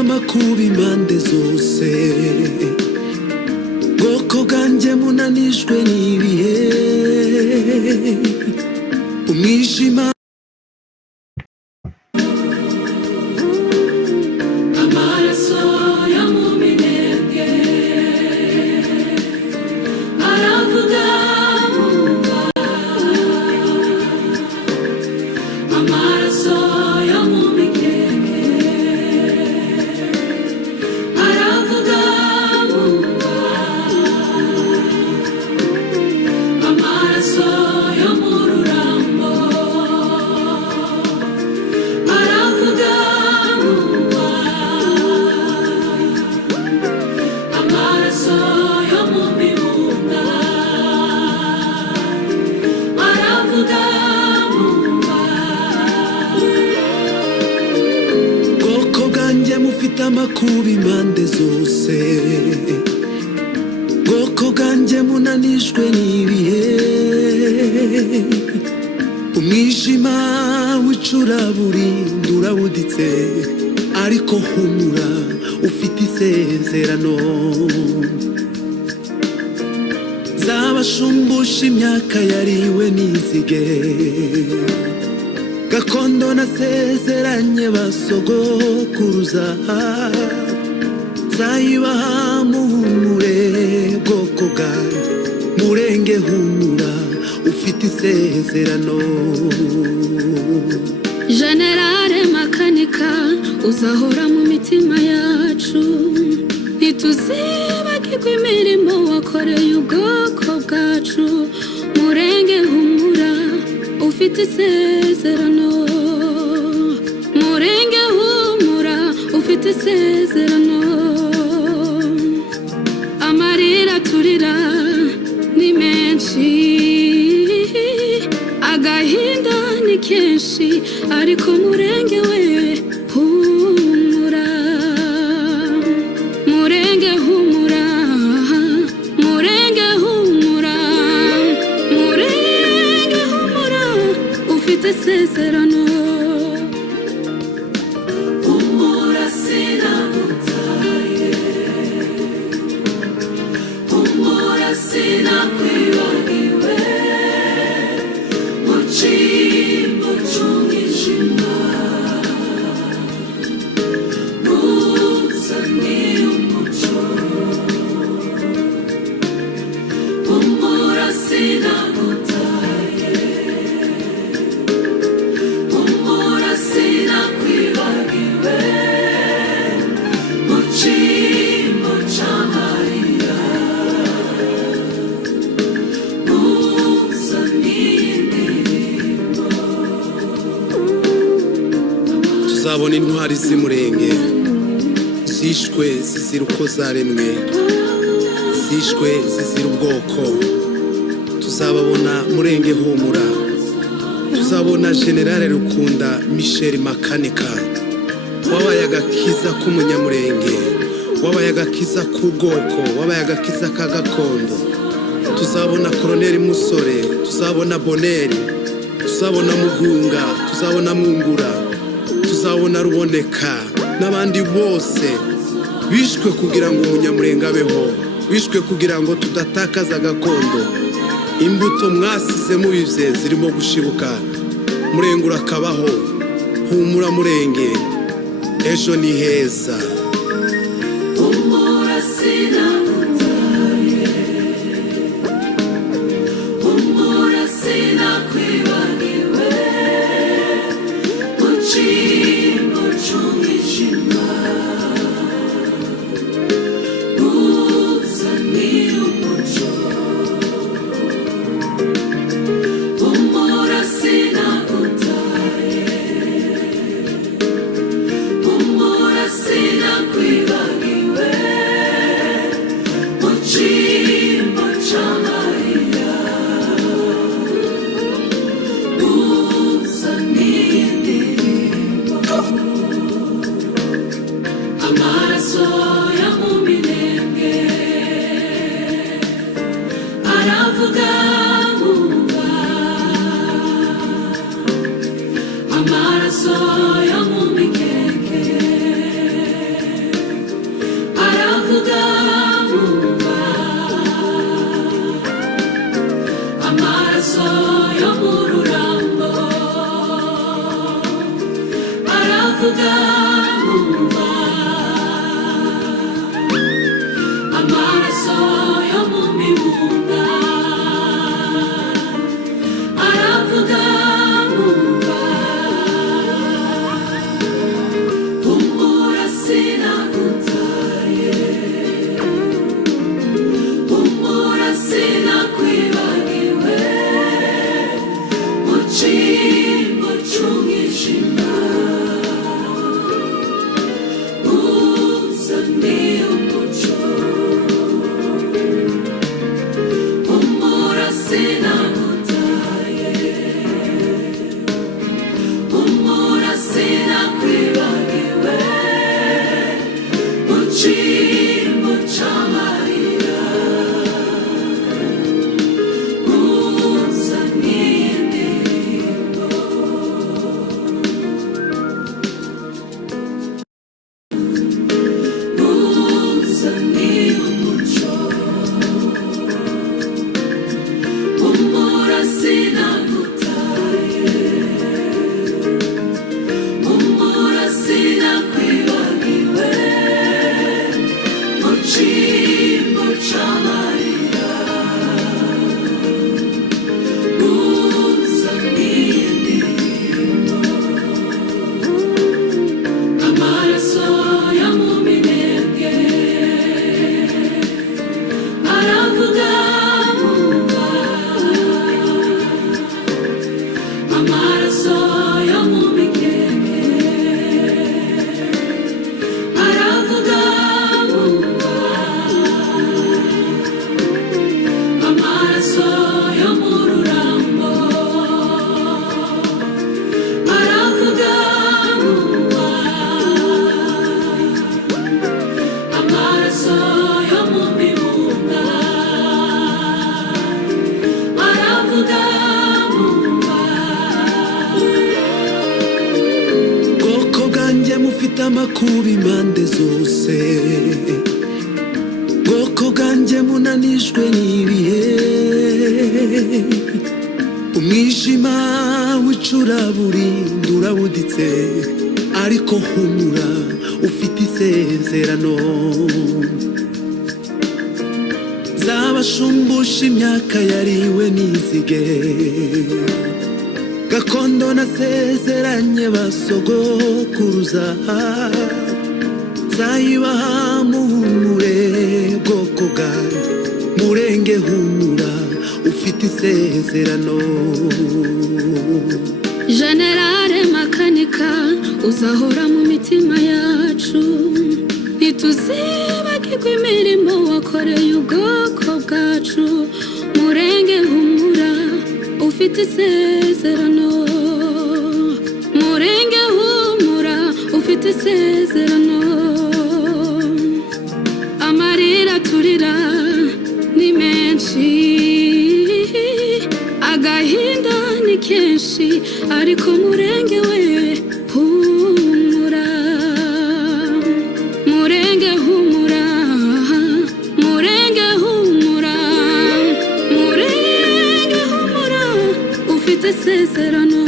amakuba impande zose, bwoko bwanjye munanijwe n'ibihe, umwijima mufite amakuba impande zose, bwoko bwanjye munanijwe n'ibihe, umwijima w'icuraburindi urabuditse, ariko humura ufite isezerano, zabashumbusha imyaka yariwe n'inzige, gakondo nasezeranye basogokuruza, zayibaha muhumure bwoko bwanjye, murenge humura ufite isezerano. Generale makanika uzahora mu mitima yacu, ntituzibagirwa imirimo wakoreye ubwoko bwacu, murenge humura ufite isezerano, murenge humura ufite isezerano. Amarira turira ni menshi, agahinda ni kenshi, ariko murenge we humura, murenge humura, murenge humura, murenge humura ufite isezerano. Humura sinagutaye, humura sinakwibagiwe, mu cyimbo cy'umwijima ntuzaniye umucyo. Humura sinagutaye, humura sinakwibagiwe, mu cyimbo cy'amarira ntuzaniye indirimbo. tuzabona intwari z'umurenge zishwe zizira uko zaremwe, zishwe zizira ubwoko, tuzababona murenge humura, tuzabona Generale Rukunda Michel Makanika, wabaye agakiza k'umunyamurenge, wabaye agakiza k'ubwoko, wabaye agakiza ka gakondo, tuzabona Koloneli Musore, tuzabona Boneri, tuzabona Mugunga, tuzabona Mungura, tuzabona Ruboneka n'abandi bose bishwe kugira ngo umunyamurenge abeho, bishwe kugira ngo tudatakaza gakondo. Imbuto mwasize mubivye zirimo gushibuka, murenge urakabaho, humura murenge, ejo ni heza. Humura sinagutaye, humura sinakwibagiwe, mu cyimbo cy'umwijima ntuzaniye umucyo. Humura sinagutaye, humura sinakwibagiwe, mu cyimbo cy'amarira ntuzaniye indirimbo. Amaraso ya mu minembwe aravuga nkumva, amaraso ya mu mikeke aravuga nkumva amaraso yo mu mibunda aravuga nkumva humura sinagutaye humura sinakwibagiwe mu cyimbo cy'umwijima uzaniye umucyo humura sinagutaye humura sinakwibagiwe mu cyimbo cy'amarira uzaniye indirimbo uzaniye umucyo humura sinagutaye humura sinakwibagiwe mu cyimbo cy'amarira uzaniye indirimbo amaraso yo mu minembwe aravuga nkumva amaraso yo mu mikeke aravuga nkumva amaraso yo mu rurambo aravuga nkumva amaraso yo mu mibunda aravuga nkumva bwoko bwanjye mufite amakuba impande zose bwoko bwanjye munanijwe n'ibihe umwijima w'icuraburindi urabuditse ariko humura ufite isezerano zabashumbusha imyaka yariwe n'inzige gakondo nasezeranye basogokuruza zayibaha muhumure bwoko bwanjye murenge humura ufite isezerano Generale makanika uzahora mu mitima yacu ntituzibagirwa imirimo wakoreye ubwoko bwacu murenge humura ufite isezerano murenge humura ufite isezerano amarira turira ni menshi agahinda ni kenshi ariko murenge we humura murenge humura murenge humura murenge humura ufite isezerano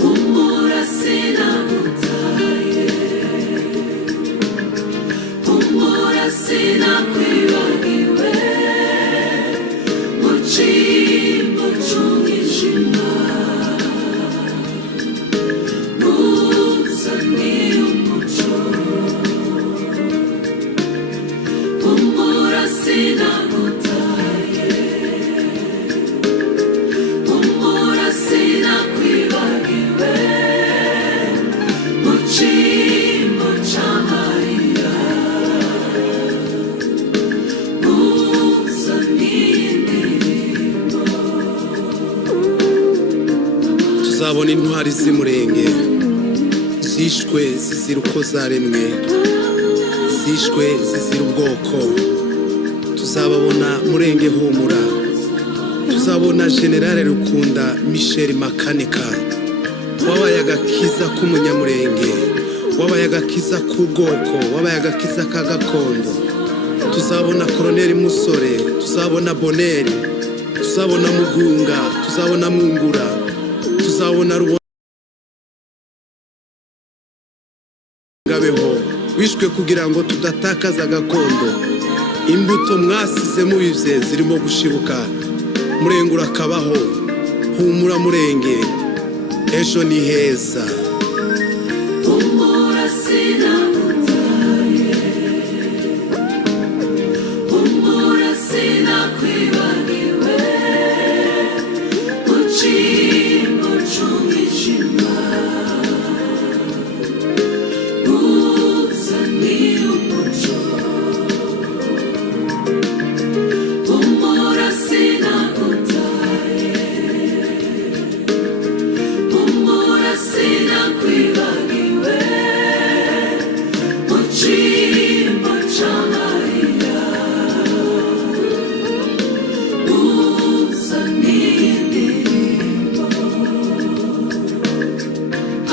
humura sinagutaye humura sinakwibagiwe mu cyimbo cy'umwijima uzaniye umucyo humura sinagutaye humura sinakwibagiwe mu cyimbo cy'amarira uzaniye indirimbo tuzabona intwari z'umurenge zishwe zizira uko zaremwe zishwe zizira ubwoko tuzababona murenge humura tuzabona Generale Rukunda Michel Makanika wabaye agakiza k'umunyamurenge wabaye agakiza k'ubwoko wabaye agakiza ka gakondo tuzabona Koloneli Musore tuzabona Boneri tuzabona Mugunga tuzabona Mungura tuzabona twigishwe kugira ngo tudatakaza gakondo. Imbuto mwasize mubivye zirimo gushibuka. Murenge urakabaho, humura Murenge, ejo ni heza. Humura sinagutaye, humura sinakwibagiwe, mucimbo c'umwijima uzaniye umuco. Humura sinagutaye, humura sinakwibagiwe, mucimbo c'amarira uzaniye indirimbo.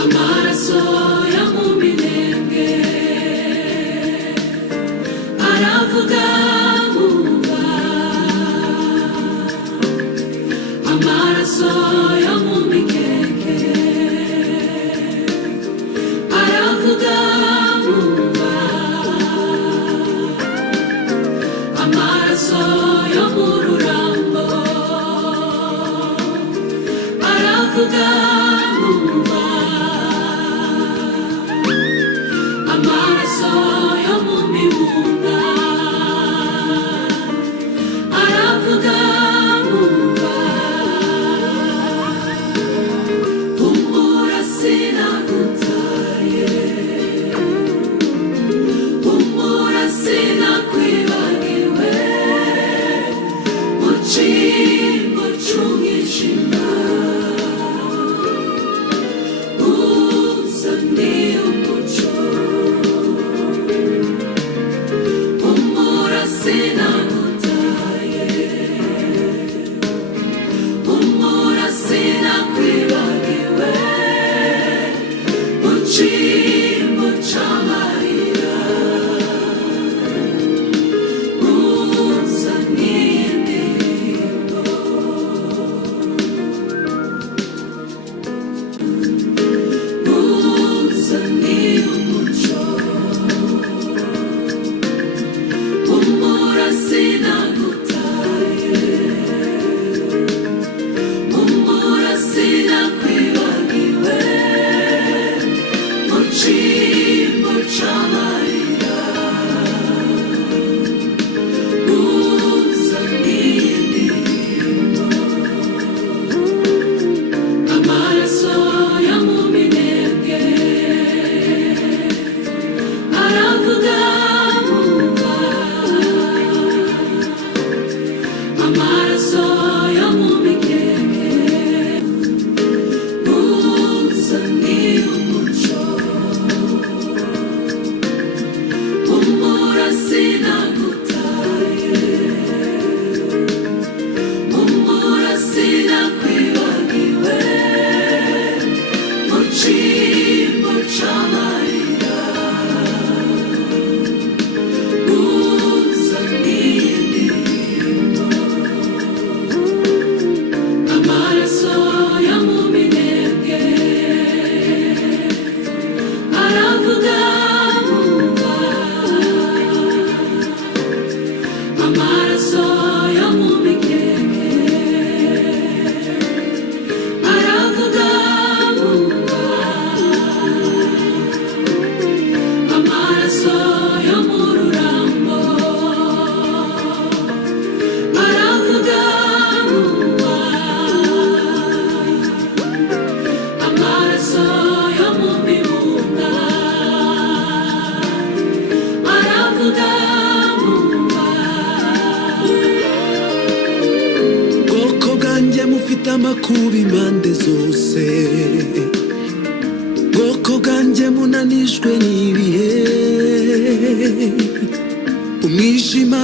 Amaraso ya mu minembwe aravuga nkumva, amaraso yo mu mikeke aravuga nkumva, amaraso yo mu rurambo aravuga nkumva, amaraso yo mu mibunda aravuga nkumva. Humura sinagutaye, humura sinakwibagiwe, mucimbo c'umwijima uzaniye umuco. Humura sinagutaye, humura sinakwibagiwe, mucimbo c'amarira uzaniye indirimbo. Uzaniye umuco. Humura sinagutaye, humura sinakwibagiwe, mucimbo c'amarira uzaniye indirimbo. Amaraso yo mu minembwe aravuga nkumva, amaraso yo mu mikeke uzaniye umuco. Humura sinagutaye, humura sinakwibagiwe, mucimbo c'amarira uzaniye indirimbo. Amaraso yo mu minembwe aravuga nkumva, amaraso yo mu mikeke aravuga nkumva, amaraso yo mu rurambo aravuga nkumva, amaraso yo mu mibunda aravuga nkumva. Bwoko bwanjye mufite amakuba impande zose, bwoko bwanjye munanijwe n'ibihe, umwijima